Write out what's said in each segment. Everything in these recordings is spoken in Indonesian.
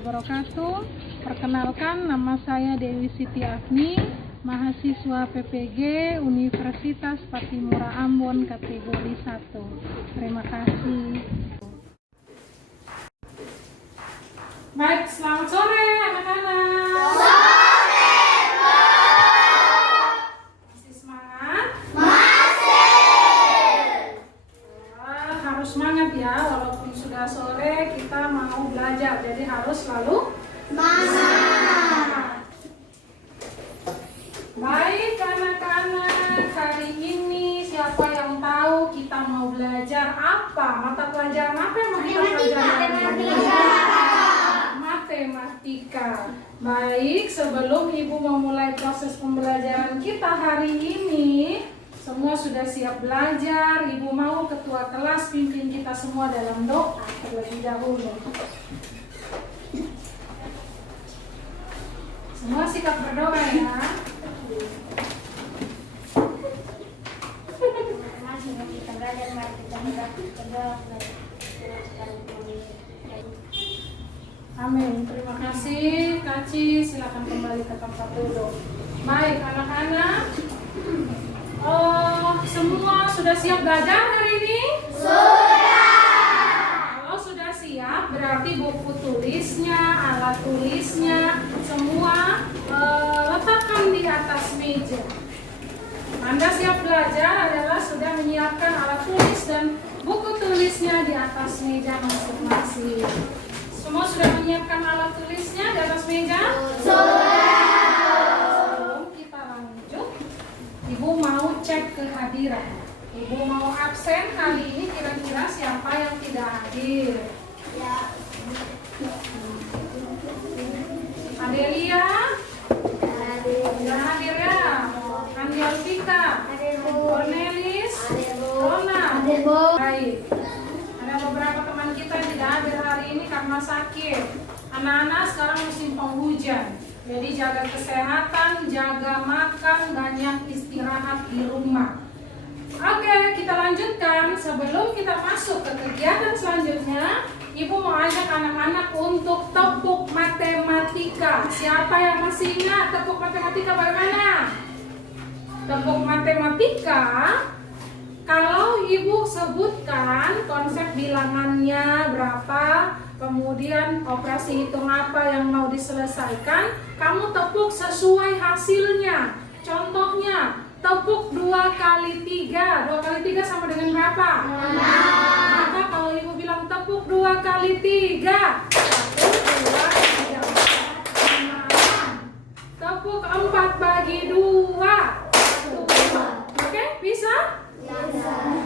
wabarakatuh. Perkenalkan, nama saya Dewi Siti Afni, mahasiswa PPG Universitas Patimura Ambon kategori 1. Terima kasih. Baik, selamat sore anak-anak. Sore, Bu. Masih semangat? Masih. Harus semangat ya, walaupun sudah sore kita mau belajar, jadi harus selalu semangat. Baik anak-anak, hari ini siapa yang tahu kita mau belajar apa? Mata pelajaran apa yang mau kita pelajari? Matematika. Baik, sebelum Ibu memulai proses pembelajaran kita hari ini, semua sudah siap belajar. Ibu mau ketua kelas pimpin kita semua dalam doa terlebih dahulu. Semua sikap berdoa ya. Amin. Terima kasih, Kaci. Silakan kembali ke tempat duduk. Baik, anak-anak. Semua sudah siap belajar hari ini? Sudah. Kalau sudah siap, berarti buku tulisnya, alat tulisnya, semua letakkan di atas meja. Anda siap belajar adalah sudah menyiapkan alat tulis dan buku tulisnya di atas meja masing-masing. Semua sudah menyiapkan alat tulisnya di atas meja? Sudah. Sebelum kita lanjut, Ibu mau cek kehadiran. Ibu mau absen kali ini, kira-kira siapa yang tidak hadir? Ya. Adelia? Tidak hadir ya? Andialvika? Cornelis? Rona? Baik. Ada beberapa teman kita yang tidak hadir hari ini karena sakit. Anak-anak sekarang musim penghujan, jadi jaga kesehatan, jaga makan, banyak istirahat di rumah. Oke, kita lanjutkan. Sebelum kita masuk ke kegiatan selanjutnya, Ibu mau ajak anak-anak untuk tepuk matematika. Siapa yang masih ingat tepuk matematika bagaimana? Tepuk matematika, kalau Ibu sebutkan konsep bilangannya berapa, kemudian operasi hitung apa yang mau diselesaikan, kamu tepuk sesuai hasilnya. Contohnya, tepuk 2 kali 3. 2 kali 3 sama dengan berapa? 6. Maka kalau Ibu bilang tepuk 2 kali 3, 1, 2, 3, 4, 5, 6. Tepuk 4 bagi 2. Oke, bisa?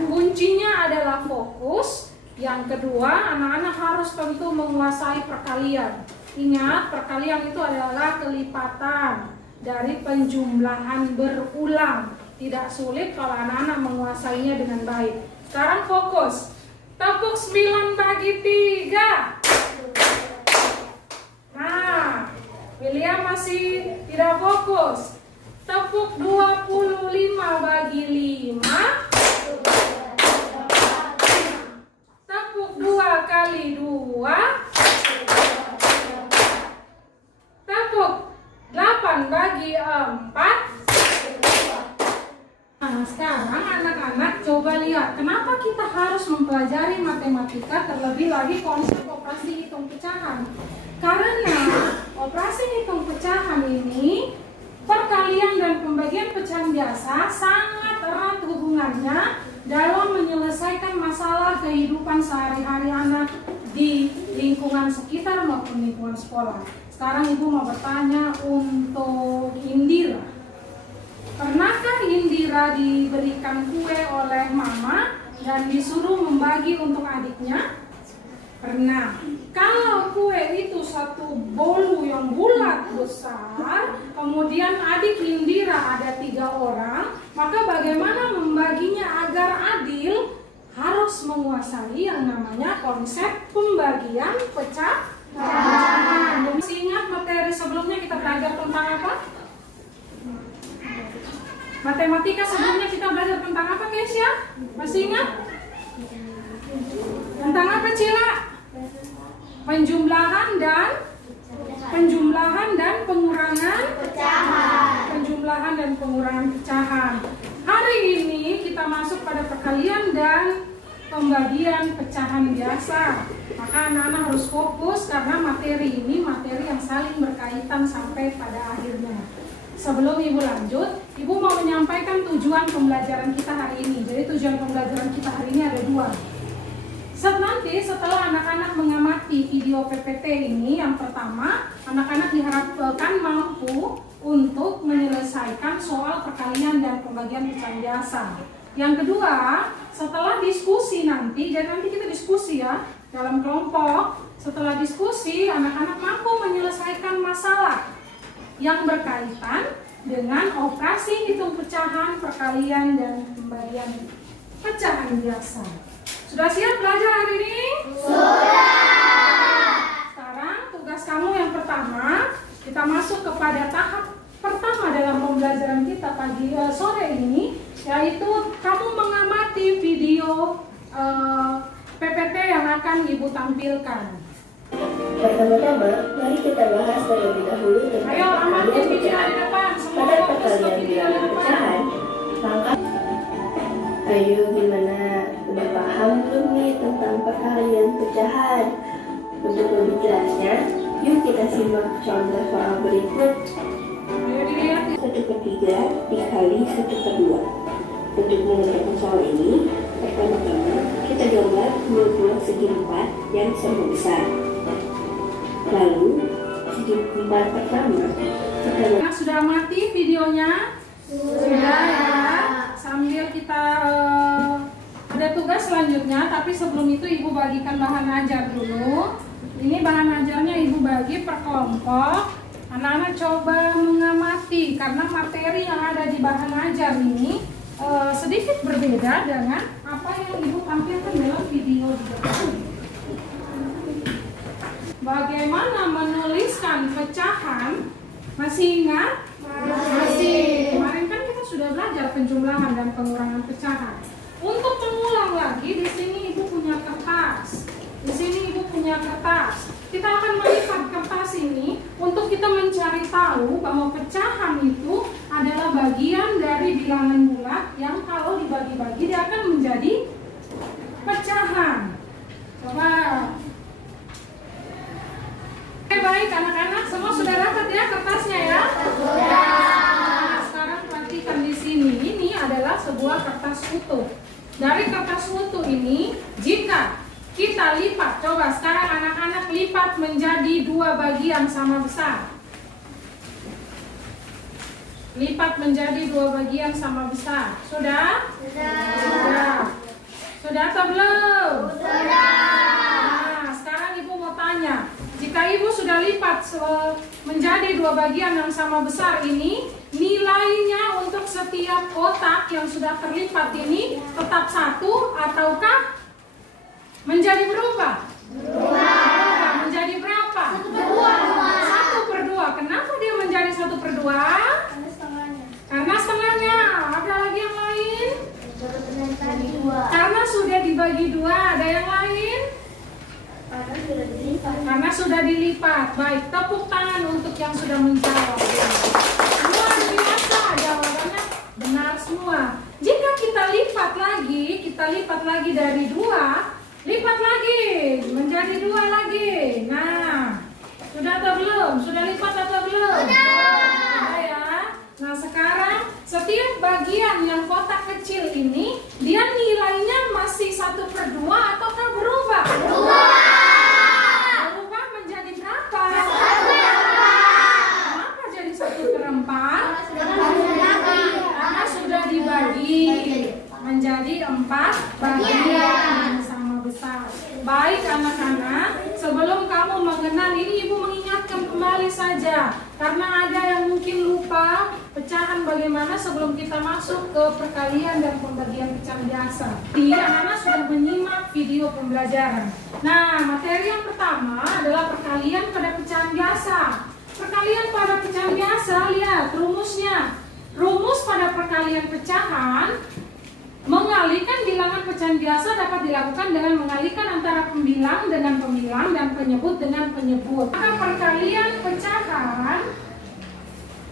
Kuncinya adalah fokus. Yang kedua, anak-anak harus tentu menguasai perkalian. Ingat, perkalian itu adalah kelipatan dari penjumlahan berulang. Tidak sulit kalau anak-anak menguasainya dengan baik. Sekarang fokus. Tepuk 9 bagi 3. Nah, William masih tidak fokus. Tepuk 25 bagi 5. Tepuk 2 kali 2. Tepuk 8 bagi 4. Nah, sekarang anak-anak coba lihat, kenapa kita harus mempelajari matematika, terlebih lagi konsep operasi hitung pecahan. Karena operasi hitung pecahan ini, perkalian dan pembagian pecahan biasa sangat erat hubungannya dalam menyelesaikan masalah kehidupan sehari-hari anak di lingkungan sekitar maupun lingkungan sekolah. Sekarang Ibu mau bertanya untuk Indira. Pernahkah Indira diberikan kue oleh mama dan disuruh membagi untuk adiknya? Pernah. Kalau kue itu satu bolu yang bulat besar, kemudian adik Indira ada 3 orang, maka bagaimana membaginya agar adil? Harus menguasai yang namanya konsep pembagian pecahan. Masih ingat materi sebelumnya kita belajar tentang apa? Matematika sebelumnya kita belajar tentang apa, Kesia? Masih ingat? Tentang apa, Cila? Penjumlahan dan penjumlahan dan pengurangan pecahan. penjumlahan dan pengurangan pecahan. Hari ini kita masuk pada perkalian dan pembagian pecahan biasa. Maka anak-anak harus fokus karena materi ini materi yang saling berkaitan sampai pada akhirnya. Sebelum Ibu lanjut, Ibu mau menyampaikan tujuan pembelajaran kita hari ini. Jadi tujuan pembelajaran kita hari ini ada dua. Nanti setelah anak-anak mengamati video PPT ini, yang pertama, anak-anak diharapkan mampu untuk menyelesaikan soal perkalian dan pembagian pecahan biasa. Yang kedua, setelah diskusi nanti, dan nanti kita diskusi ya dalam kelompok. Setelah diskusi, anak-anak mampu menyelesaikan masalah yang berkaitan dengan operasi hitung pecahan, perkalian, dan pembagian pecahan biasa. Sudah siap belajar hari ini? Sudah. Sekarang tugas kamu yang pertama, kita masuk kepada tahap pertama dalam pembelajaran kita sore ini, yaitu kamu mengamati video PPT yang akan Ibu tampilkan. Pertama-tama, mari kita bahas terlebih dahulu tentang Ayo amati perkalian video pecahan. di depan. Semua Pada fokus ke perkalian video di bilangan depan. pecahan, langkah. Ayo gimana? Udah paham belum nih tentang perkalian pecahan? Untuk lebih jelasnya, yuk kita simak contoh soal berikut. Ayo dilihat. 1/3 dikali 1/2. Untuk mengerjakan soal ini, pertama-tama kita gambar bulat-bulat segi 4 yang sama besar. Lalu, segi 4 pertama kita Nah, sudah amati videonya? Sudah ya. Sambil kita ada tugas selanjutnya, tapi sebelum itu Ibu bagikan bahan ajar dulu. Ini bahan ajarnya Ibu bagi per kelompok. Anak-anak coba mengamati karena materi yang ada di bahan ajar ini sedikit berbeda dengan apa yang Ibu tampilkan dalam video di depan. Bagaimana menuliskan pecahan? Masih ingat? Masih. Kemarin kan kita sudah belajar penjumlahan dan pengurangan pecahan. Untuk mengulang lagi, di sini Ibu punya kertas. Di sini Ibu punya kertas. Kita akan melihat kertas ini untuk kita mencari tahu bahwa pecahan itu adalah bagian dari bilangan bulat yang kalau dibagi-bagi dia akan menjadi pecahan. Coba. Oke, baik anak-anak, semua sudah dapat ya kertasnya ya? Nah, sekarang perhatikan di sini. Ini adalah sebuah kertas utuh. Dari kertas utuh ini, jika kita lipat, coba sekarang anak-anak lipat menjadi dua bagian sama besar. Lipat menjadi dua bagian sama besar. Sudah? Sudah. Sudah atau belum? Nah, sekarang Ibu mau tanya. Jika Ibu sudah lipat menjadi dua bagian yang sama besar ini, nilainya untuk setiap kotak yang sudah terlipat ini tetap satu ataukah menjadi berubah? Berubah. Menjadi berapa? 1/2. Kenapa dia menjadi 1/2? Karena setengahnya. Ada lagi yang lain? Karena sudah dibagi dua. Ada yang lain? Karena sudah dilipat. Baik, tepuk tangan untuk yang sudah menjawab. Luar biasa, jawabannya benar semua. Jika kita lipat lagi dari 2, lipat lagi menjadi 2 lagi. Nah, sudah atau belum? Sudah lipat atau belum? Sudah ya. Nah, sekarang setiap bagian yang kotak kecil ini, dia nilainya masih 1/2 ataukah berubah? Berubah menjadi berapa? 1/4. Kenapa jadi 1/4? Karena sudah dibagi menjadi 4 bagian sama besar. Baik anak-anak, sebelum kamu mengenal ini, Ibu mengingatkan kembali saja. Karena ada yang mungkin lupa pecahan bagaimana sebelum kita masuk ke perkalian dan pembagian pecahan biasa. Jadi anak-anak sudah menyimak video pembelajaran. Nah, materi yang pertama adalah perkalian pada pecahan biasa. Perkalian pada pecahan biasa, lihat rumusnya. Rumus pada perkalian pecahan Mengalihkan bilangan pecahan biasa dapat dilakukan dengan mengalihkan antara pembilang dengan pembilang dan penyebut dengan penyebut. Maka perkalian pecahan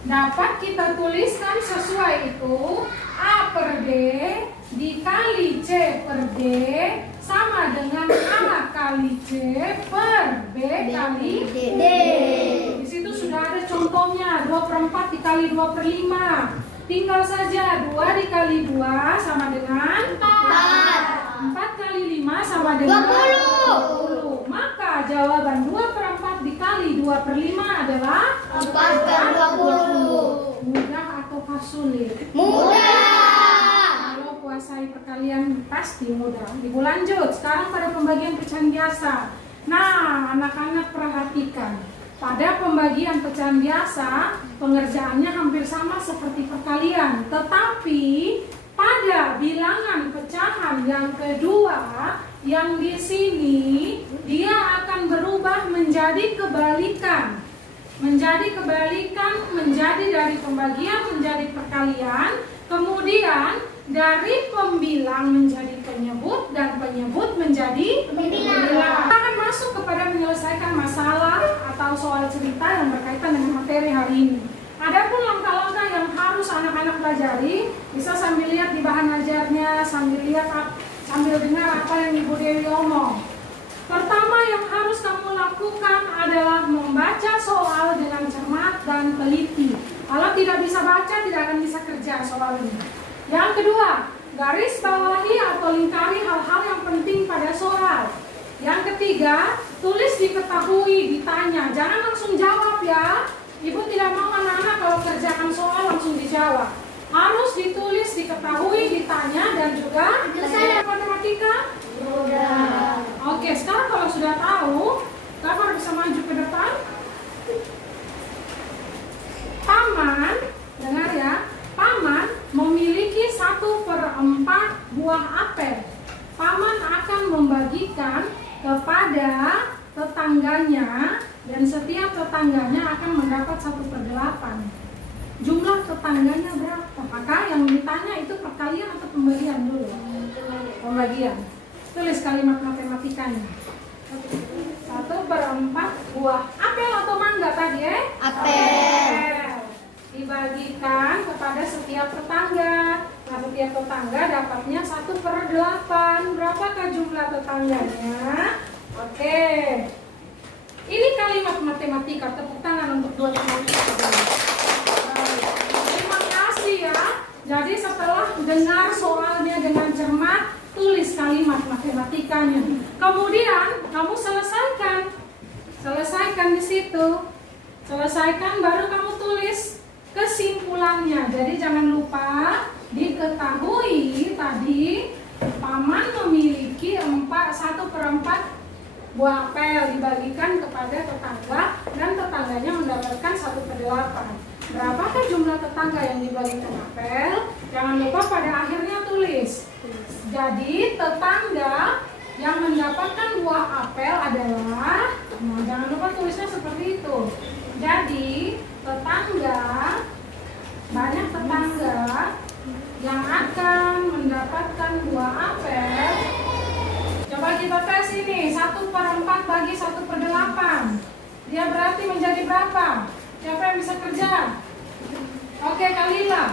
dapat kita tuliskan sesuai itu A per B dikali C per D sama dengan A kali C per B kali D. Di situ sudah ada contohnya, 2/4 dikali 2/5. Tinggal saja 2 dikali 2 sama dengan 4 kali 5 sama dengan 20. Maka jawaban 2/4 dikali 2/5 adalah 4/20. Mudah ataukah sulit? Mudah. Kalau kuasai perkalian pasti mudah. Ibu lanjut sekarang pada pembagian pecahan biasa. Nah, anak-anak perhatikan. Pada pembagian pecahan biasa, pengerjaannya hampir sama seperti perkalian, tetapi pada bilangan pecahan yang kedua, yang di sini dia akan berubah menjadi kebalikan. Menjadi dari pembagian menjadi perkalian, kemudian dari pembilang menjadi penyebut dan penyebut menjadi pembilang. Kita akan masuk kepada menyelesaikan masalah atau soal cerita yang berkaitan dengan materi hari ini. Adapun langkah-langkah yang harus anak-anak pelajari, bisa sambil lihat di bahan ajarnya, sambil dengar apa yang Ibu Dewi omong. Pertama yang harus kamu lakukan adalah membaca soal dengan cermat dan teliti. Kalau tidak bisa baca, tidak akan bisa kerja soal ini. Yang kedua, garis bawahi atau lingkari hal-hal yang penting pada soal. Yang ketiga, tulis diketahui, ditanya. Jangan langsung jawab ya. Ibu tidak mau anak-anak kalau kerjakan soal langsung dijawab. Harus ditulis, diketahui, ditanya, dan juga matematika. Oke, sekarang kalau sudah tahu, Kakak bisa maju ke depan. Paman, dengar ya. Paman memiliki 1/4 buah apel. Paman akan membagikan kepada tetangganya dan setiap tetangganya akan mendapat 1/8. Jumlah tetangganya berapa? Maka yang ditanya itu perkalian atau pembagian dulu? Pembagian. Tulis kalimat matematikanya. 1/4 buah apel atau mangga tadi Apel. Dibagikan kepada setiap tetangga. Nah, setiap tetangga dapatnya 1/8. Berapakah jumlah tetangganya? Oke. Ini kalimat matematika. Tepuk tangan untuk dua teman kita. Terima kasih ya. Jadi setelah dengar soalnya dengan cermat, tulis kalimat matematikanya. Kemudian kamu selesaikan di situ. Selesaikan baru kamu tulis kesimpulannya. Jadi jangan lupa diketahui tadi paman memiliki 1/4 buah apel dibagikan kepada tetangga dan tetangganya mendapatkan 1/8. Berapakah jumlah tetangga yang dibagikan apel? Jangan lupa pada akhirnya tulis. Jadi tetangga yang mendapatkan buah apel adalah, nah jangan lupa tulisnya seperti itu. Jadi tetangga, banyak tetangga yang akan mendapatkan buah apel. Coba kita tes ini, 1/4 bagi 1/8. Dia berarti menjadi berapa? Siapa yang bisa kerja? Oke, Kalila.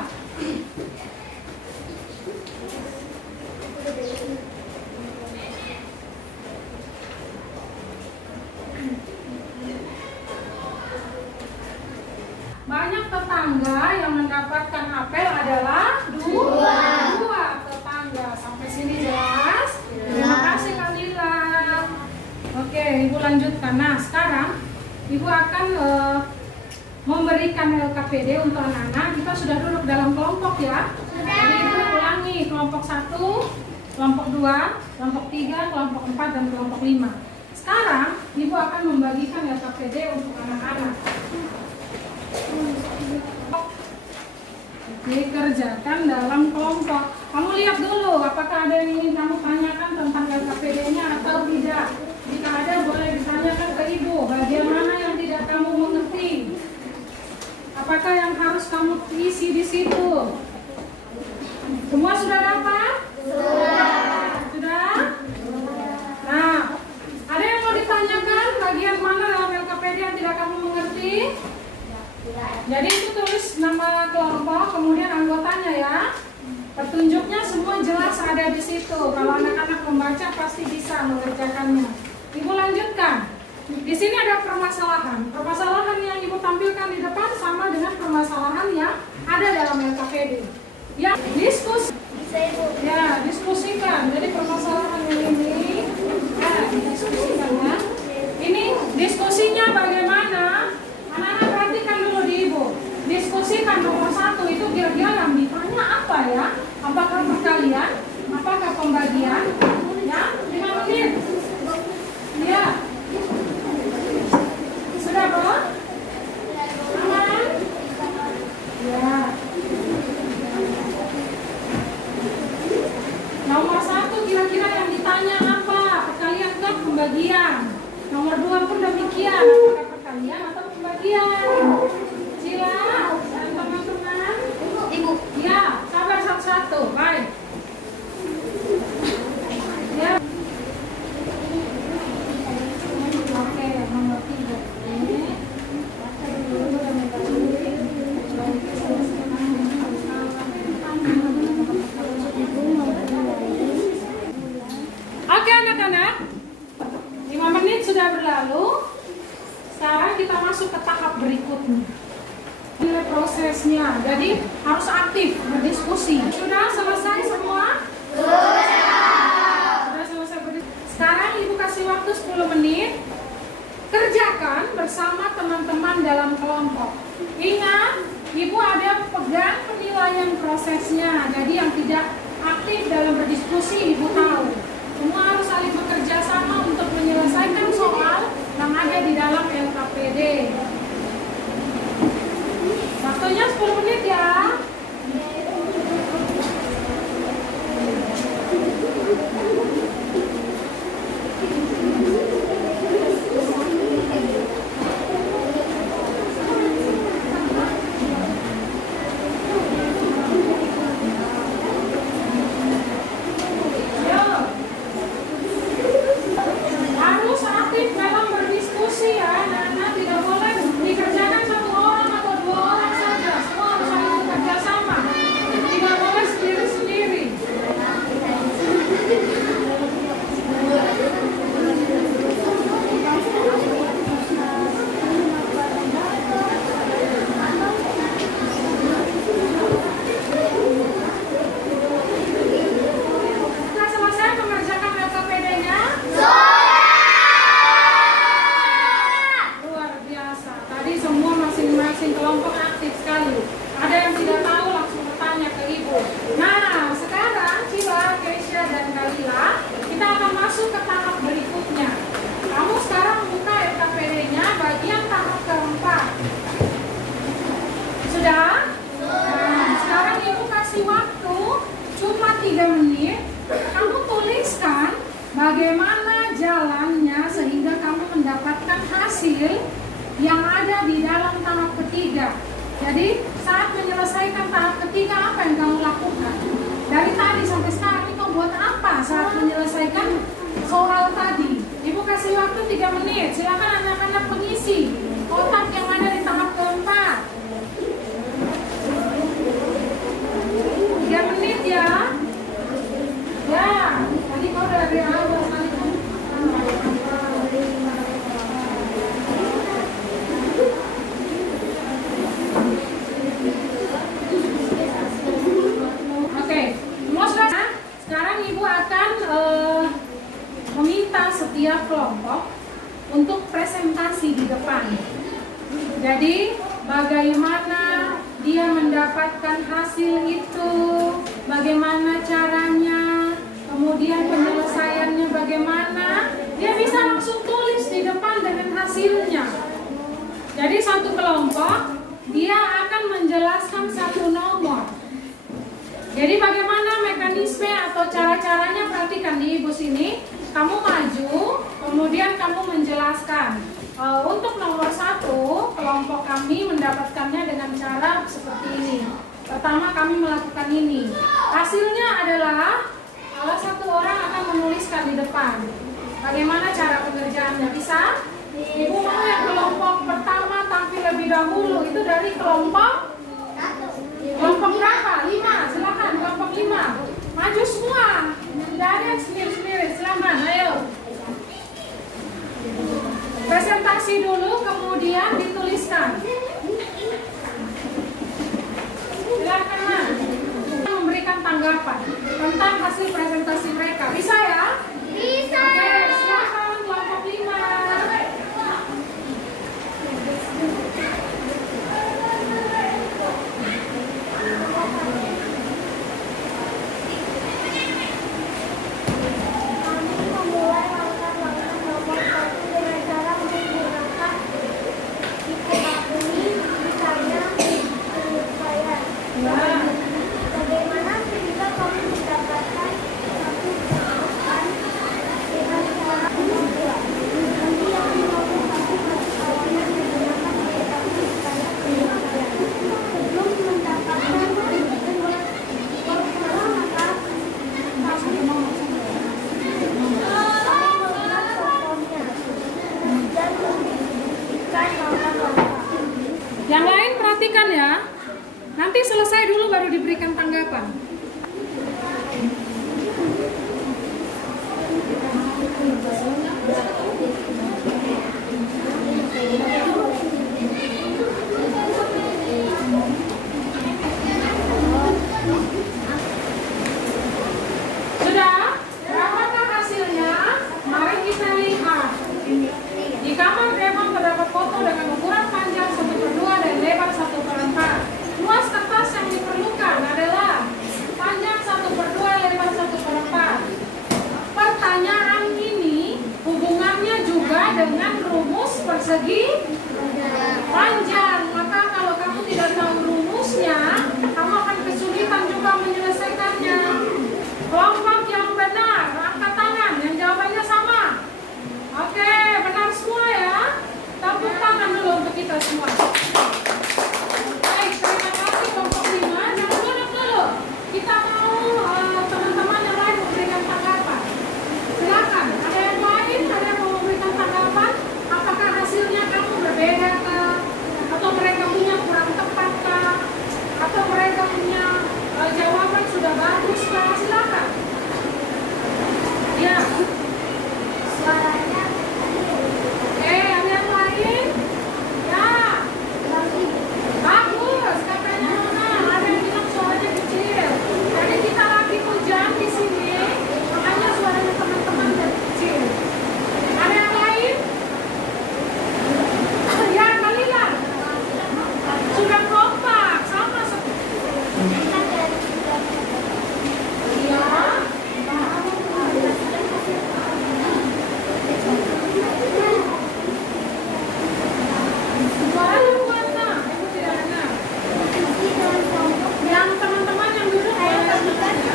Banyak tetangga yang mendapatkan apel adalah dua tetangga. Sampai sini jelas? Terima kasih Kak Lila. Oke, Ibu lanjutkan. Nah, sekarang Ibu akan memberikan LKPD untuk anak-anak. Kita sudah duduk dalam kelompok ya. Jadi Ibu ulangi kelompok 1, kelompok 2, kelompok 3, kelompok 4, dan kelompok 5. Sekarang Ibu akan membagikan LKPD untuk anak-anak. Dikerjakan dalam kelompok. Kamu lihat dulu apakah ada yang ingin kamu tanyakan tentang LKPD-nya atau tidak. Jika ada boleh ditanyakan ke Ibu. Bagian mana yang tidak kamu mengerti? Apakah yang harus kamu isi di situ? Semua sudah dapat? Sudah? Nah, ada yang mau ditanyakan bagian mana dalam LKPD yang tidak kamu mengerti? Jadi itu tulis nama kelompok, kemudian anggotanya ya. Petunjuknya semua jelas ada di situ. Kalau anak-anak membaca pasti bisa mengerjakannya. Ibu lanjutkan. Di sini ada permasalahan. Permasalahan yang Ibu tampilkan di depan sama dengan permasalahan yang ada dalam LKPD. Ya, diskusi. Ya, diskusikan. Jadi permasalahan yang ini didiskusikan ya. Ini diskusinya bagaimana? Anak-anak perhatikan dulu di Ibu. Diskusikan nomor 1 itu kira-kira yang ditanya apa ya? Apakah perkalian? Apakah pembagian? Ya, 5 menit. Ya. Sudah, Bu? Aman? Ya. Nomor 1 kira-kira yang ditanya apa? Perkalian atau pembagian? Nomor 2 pun demikian. Apakah perkalian atau pembagian? Sila, teman-teman. Ibu. Ya, sabar satu-satu. Baik. Ya. Oke, nomor 3. Oke anak-anak, 5 menit sudah berlalu. Sekarang kita masuk ke tahap berikutnya. Ini prosesnya, jadi harus aktif berdiskusi. Sudah selesai semua? Sudah selesai berdiskusi. Sekarang Ibu kasih waktu 10 menit. Kerjakan bersama teman-teman dalam kelompok. Ingat, Ibu ada pegang penilaian prosesnya. Jadi yang tidak aktif dalam berdiskusi Ibu tahu. Semua harus saling bekerja sama untuk menyelesaikan soal yang ada di dalam LKPD. Waktunya 10 menit ya. Harus aktif dalam berdiskusi ya. Nah, tidak boleh dikerjakan satu orang atau 2 orang saja. Semua harus saling bekerja sama. Tidak boleh sendiri-sendiri. Sudah selesai mengerjakan LKPD-nya? Luar biasa. Tadi semua masing-masing kelompok aktif sekali. Ada yang tidak tahu langsung bertanya ke Ibu. Nah, sekarang Cila, Keisha, dan Kalila, kita akan masuk ke tahap berikutnya. Kamu sekarang buka LKPD-nya bagian tahap keempat. Sudah? Nah, sekarang Ibu kasih waktu cuma 3 menit. Kamu tuliskan bagaimana jalannya sehingga kamu mendapatkan hasil yang ada di dalam tahap ketiga. Jadi saat menyelesaikan tahap ketiga apa yang kamu lakukan? Dari tadi sampai sekarang ini kamu buat apa saat menyelesaikan soal tadi? Ibu kasih waktu 3 menit. Silakan anak-anak pengisi kotak yang ada di tahap keempat. 3 menit ya. Ya, tadi kau dari awal kali. Oke, sekarang Ibu akan meminta setiap kelompok untuk presentasi di depan. Jadi bagaimana dia mendapatkan hasil itu, bagaimana caranya, kemudian penyelesaiannya bagaimana, dia bisa langsung tulis di depan dengan hasilnya. Jadi satu kelompok dia akan menjelaskan satu nomor. Jadi bagaimana mekanisme atau cara-caranya, perhatikan di Ibu sini. Kamu maju, kemudian kamu menjelaskan. Untuk nomor 1, kelompok kami mendapatkannya dengan cara seperti ini. Pertama kami melakukan ini. Hasilnya adalah Salah satu orang akan menuliskan di depan. Bagaimana cara pengerjaannya? Bisa? Ibu mau yang kelompok pertama tampil lebih dahulu. Itu dari kelompok berapa? 5. Silakan kelompok 5. Maju semua. Tidak ada yang sendiri-sendiri. Silakan, ayo. Presentasi dulu, kemudian dituliskan. Silakan, Ma. Memberikan tanggapan tentang hasil presentasi mereka. Bisa ya? Bisa. Oke, silakan kelompok 5. Kami memulai langkah-langkah nomor 1 dengan cara menggunakan buku akuni, misalnya penyesuaian. Bagaimana sehingga kami mendapatkan satu keputusan dengan cara membuat. Nanti yang nomor 1 masih awalnya menggunakan aplikasi supaya penyesuaian. Sebelum mendapatkan formula maka kami melihat fotonya dan memberikan langkah-langkah. Yang lain perhatikan ya. Nanti selesai dulu baru diberikan tanggapan. Sudah? Berapakah hasilnya? Mari kita lihat. Di kamar Demon terdapat foto dengan ukuran panjang 1/2 dan lebar 1/4. Luas kertas yang diperlukan adalah panjang 1/2, lebar 1/4. Pertanyaan ini hubungannya juga dengan rumus persegi panjang. Maka kalau kamu tidak tahu rumusnya, kamu akan kesulitan juga menyelesaikannya. Kelompok yang benar, angkat tangan. Yang jawabannya sama. Oke, benar semua ya. Tepuk tangan dulu untuk kita semua. Baik, terima kasih kelompok 5. Jangan duduk dulu. Kita mau teman-teman yang lain memberikan tanggapan. Silakan. Ada yang lain? Ada yang mau memberikan tanggapan? Apakah hasilnya kamu berbeda kah? Atau mereka punya kurang tepat kah? Atau mereka punya jawaban sudah bagus kah? Silakan. Ya. Suaranya Ada yang lain? Ya. Bagus, katanya Nona. Ada yang bilang suaranya kecil. Jadi kita lagi hujan di sini, makanya suaranya teman-teman jadi kecil. Ada yang lain? Ya, kalian sudah kompak, sama seperti. Ya. Suaranya kuat, Nak. Ibu tidak dengar. Yang teman-teman yang duduk boleh lanjutkan ya.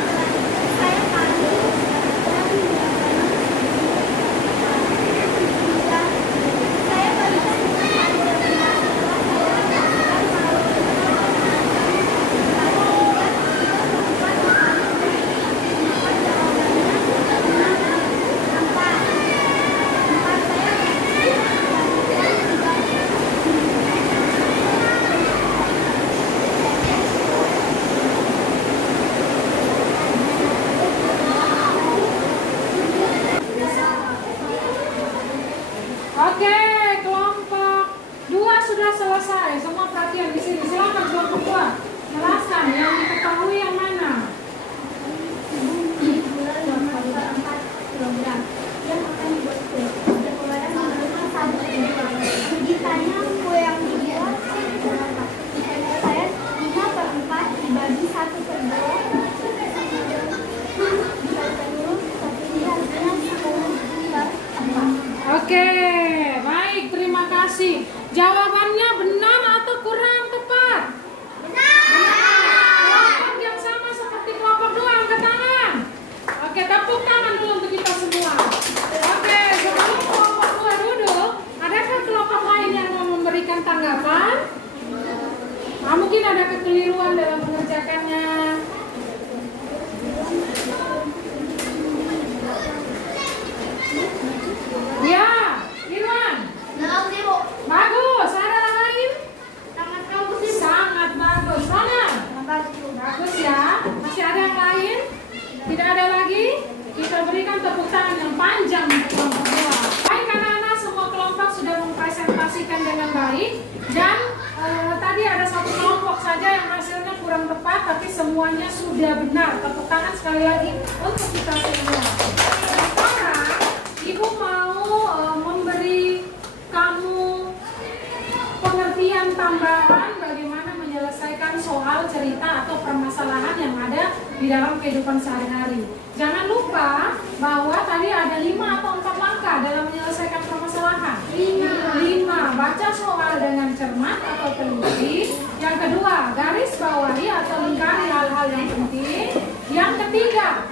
Oke, kelompok 2 sudah selesai. Semua perhatian di sini. Silakan kelompok 2. Jelaskan yang diketahui yang mana. yang akan dibuat kue. Pengeluaran menggunakan 1/2. Ditanya kue yang dibuat berapa? Saya 5/4 dibagi 1/2. Oke, baik. Terima kasih. Jawabannya benar atau kurang tepat? Kelompok yang sama seperti kelompok 2, angkat tangan. Oke, tepuk tangan dulu untuk kita semua. Oke, sebelum kelompok 2 duduk, adakah kelompok lain yang mau memberikan tanggapan? Mungkin ada kekeliruan dalam mengerjakannya. tapi semuanya sudah benar. Tepuk tangan sekali lagi untuk kita semua. Sekarang Ibu mau memberi kamu pengertian tambahan bagaimana menyelesaikan soal cerita atau permasalahan yang ada di dalam kehidupan sehari-hari. Jangan lupa bahwa tadi ada 5 atau 4 langkah dalam menyelesaikan permasalahan. 5. Baca soal dengan cermat atau teliti. Yang kedua, garis bawahi atau lingkari hal-hal yang penting. Yang ketiga,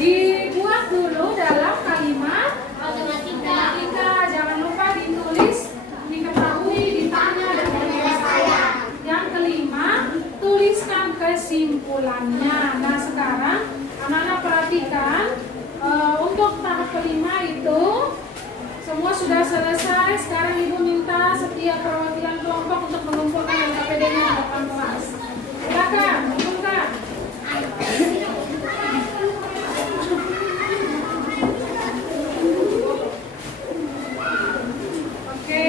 dibuat dulu dalam kalimat matematika. Jangan lupa ditulis, diketahui, ditanya, dan saya. Yang kelima, tuliskan kesimpulannya. Nah sekarang anak-anak perhatikan, untuk tahap kelima itu semua sudah selesai. Sekarang Ibu minta setiap perwakilan kelompok untuk mengumpulkan LKPD-nya di depan kelas. Silakan, kumpulkan. Oke.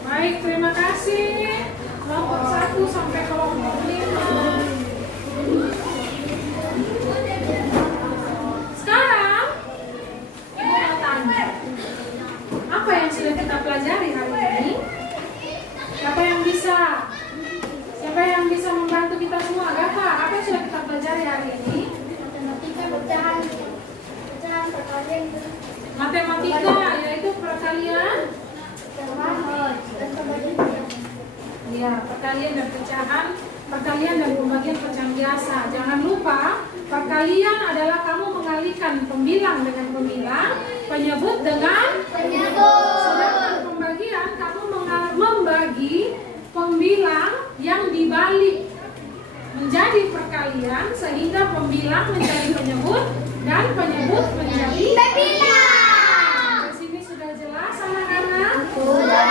Baik, terima kasih. Kelompok 1 sampai kelompok 5. Sekarang Ibu mau tanya, apa yang sudah kita pelajari hari ini? Siapa yang bisa membantu kita semua? Gapa, apa yang sudah kita pelajari hari ini? Matematika, yaitu perkalian. Ya, perkalian dan pecahan, perkalian dan pembagian pecahan biasa. Jangan lupa, perkalian adalah kamu mengalihkan pembilang dengan pembilang, penyebut dengan penyebut. Sedangkan pembagian, kamu membagi pembilang yang dibalik menjadi perkalian sehingga pembilang menjadi penyebut dan penyebut menjadi pembilang. Di sini sudah jelas anak-anak? Sudah.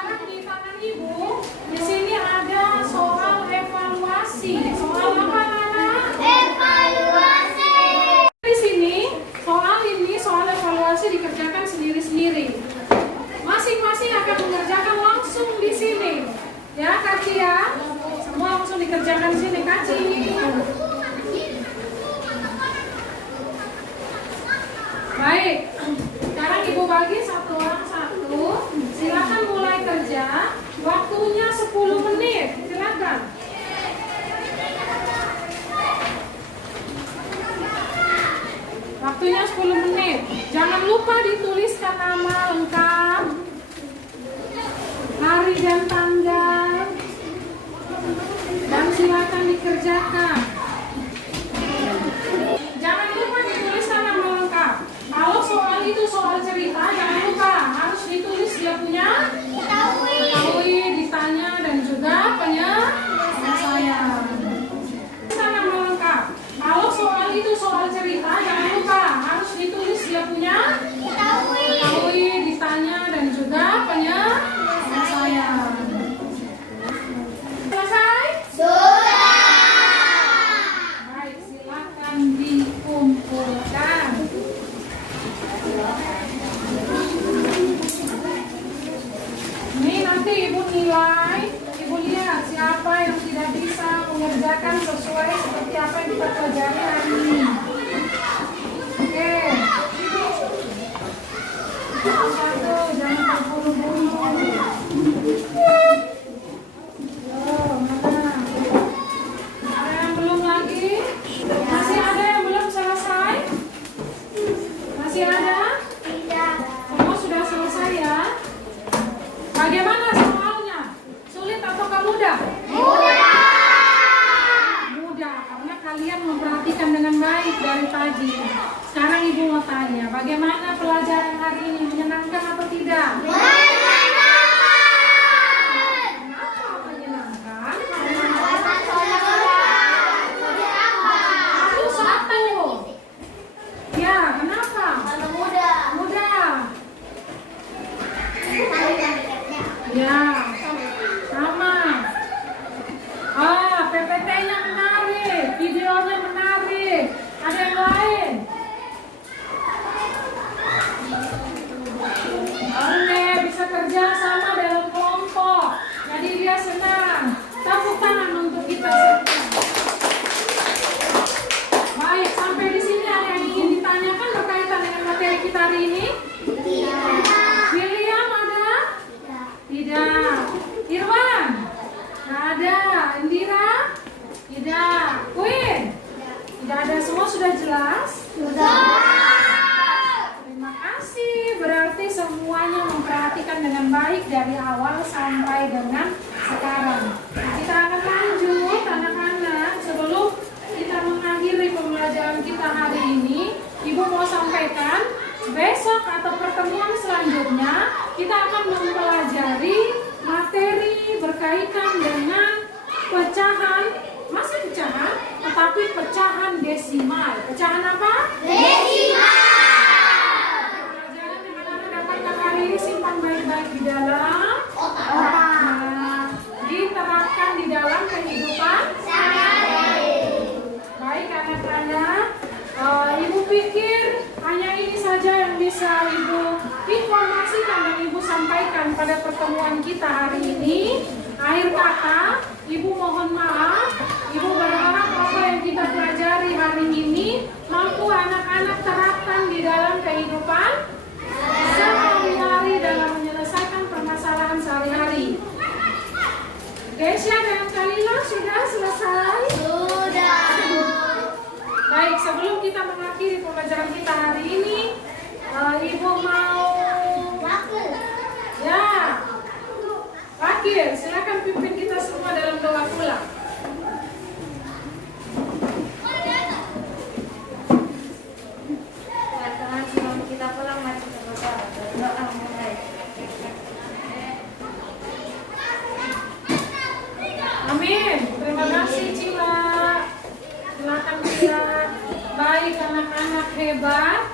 Sekarang di tangan Ibu, di sini ada soal evaluasi. Soal apa, anak? Evaluasi. Di sini soal evaluasi dikerjakan sendiri-sendiri. Masing-masing akan mengerjakan langsung di sini. Ya, Kaci ya. Semua langsung dikerjakan di sini, Kaci. Baik. Sekarang Ibu bagi satu orang satu. Silakan mulai kerja. Waktunya 10 menit. Silakan. Waktunya 10 menit. Jangan lupa dituliskan nama lengkap, hari dan tanggal, dan silakan dikerjakan. Jangan lupa dituliskan nama lengkap. Kalau soal itu soal cerita, jangan lupa harus ditulis dia punya ketahui, ditanya, dan juga penyelesaian. Nama lengkap. Kalau soal itu soal cerita, jangan lupa harus ditulis dia punya ketahui, ditanya, dan juga penyelesaian. Selesai? Sudah. Baik, silakan dikumpulkan. Ini nanti Ibu nilai, Ibu lihat siapa yang tidak bisa mengerjakan sesuai seperti apa yang kita pelajari hari ini. Oke. Satu, jangan terburu-buru. Mana? Ada yang belum lagi? Masih ada yang belum selesai? Masih ada? Tidak. Semua sudah selesai ya? Bagaimana soalnya? Sulit ataukah mudah? Mudah, karena kalian memperhatikan dengan baik dari tadi. Sekarang Ibu mau tanya, bagaimana pelajaran hari ini? Menyenangkan atau tidak? Kenapa menyenangkan? Satu. Ya, kenapa? Mudah. Ya, sama. PPT-nya menarik, videonya menarik. Ada yang lain? Oke, bisa dia senang. Tepuk tangan untuk kita semua. Baik, sampai di sini ada yang ingin ditanyakan berkaitan dengan materi kita hari ini? William ada? Tidak. Irwan? Tidak ada. Indira? Tidak. Queen? Tidak ada. Semua sudah jelas? Terima kasih. Berarti semuanya memperhatikan dengan baik dari awal sampai dengan sekarang. Kita akan lanjut anak-anak. Sebelum kita mengakhiri pembelajaran kita hari ini, Ibu mau sampaikan besok atau pertemuan selanjutnya kita akan mempelajari materi berkaitan dengan pecahan, masih pecahan, tetapi pecahan desimal. Pecahan apa? Desimal. Pelajaran yang anak dapatkan hari ini simpan baik-baik di dalam Otak. Nah, diterapkan di dalam kehidupan Sehari-hari. baik anak-anak. Ibu pikir hanya ini saja yang bisa Ibu informasikan dan Ibu sampaikan pada pertemuan kita hari ini. Akhir kata, Ibu mohon maaf. Ibu berharap apa yang kita pelajari hari ini mampu anak-anak terapkan di dalam kehidupan sehari-hari dalam menyelesaikan permasalahan sehari-hari. Desya dan Kalila sudah selesai? Sudah. Baik, sebelum kita mengakhiri pembelajaran kita hari ini, Ibu mau ya, wakil, silakan pimpin kita semua dalam doa pulang. Teman-teman, sebelum kita pulang, mari kita berdoa mulai. Amin. Terima kasih Cila. Silakan Cila. Baik anak-anak hebat,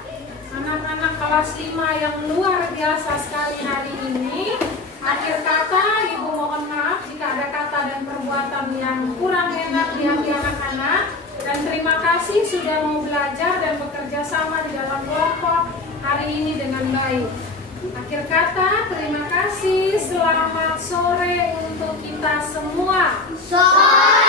anak-anak kelas 5 yang luar biasa sekali hari ini. Akhir kata, Ibu mohon maaf jika ada kata dan perbuatan yang kurang enak di hati anak-anak. Dan terima kasih sudah mau belajar dan bekerja sama di dalam kelompok hari ini dengan baik. Akhir kata, terima kasih. Selamat sore untuk kita semua. Sore.